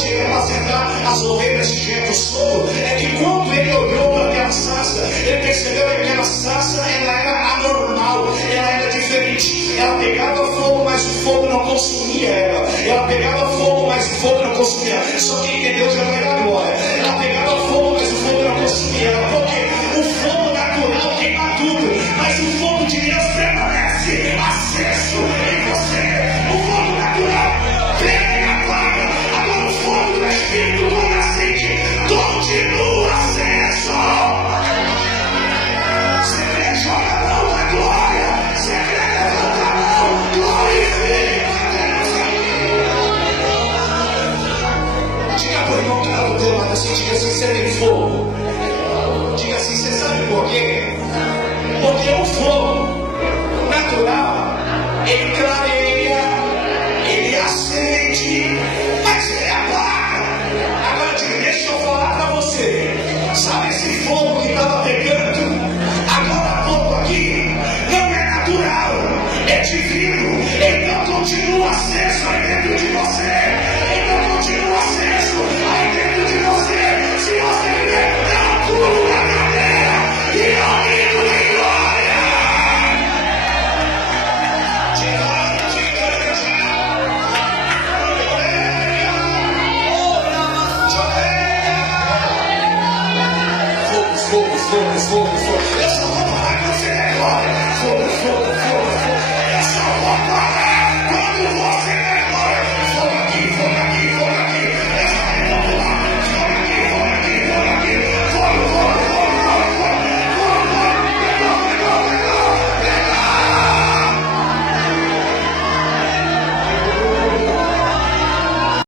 pode apacentar as ovelhas de Jetro, o sogro, é que quando ele olhou para aquela sarça, ele percebeu que aquela sarça ela era anormal, ela era diferente. Ela pegava fogo, mas o fogo não consumia ela. Ela pegava fogo, mas o fogo não consumia. Só quem entendeu já vai dar glória. Ela pegava fogo, mas o fogo não consumia ela. Porque o fogo natural queima tudo, mas o fogo de Deus permanece aceso em você. O fogo natural pega e apaga. Agora o fogo do Espírito, quando acende, continua aceso. Você crê, joga a mão na glória. Você crê, levanta a mão, glorifica Deus. Diga para o irmão que está do teu lado assim, diga assim, você tem fogo. Diga assim, você sabe por quê? Porque o fogo natural, ele clareia, ele acende, mas ele apaga. Agora deixa eu falar para você. Sabe esse fogo que estava pegando agora há pouco aqui? Não é natural, é divino. Então continua aceso aí dentro de você. Então continua aceso aí dentro de você. Se você crê, dá um pulo na cadeira e amigo de glória. Fogo. Eu só vou falar que você é glória. Fogo.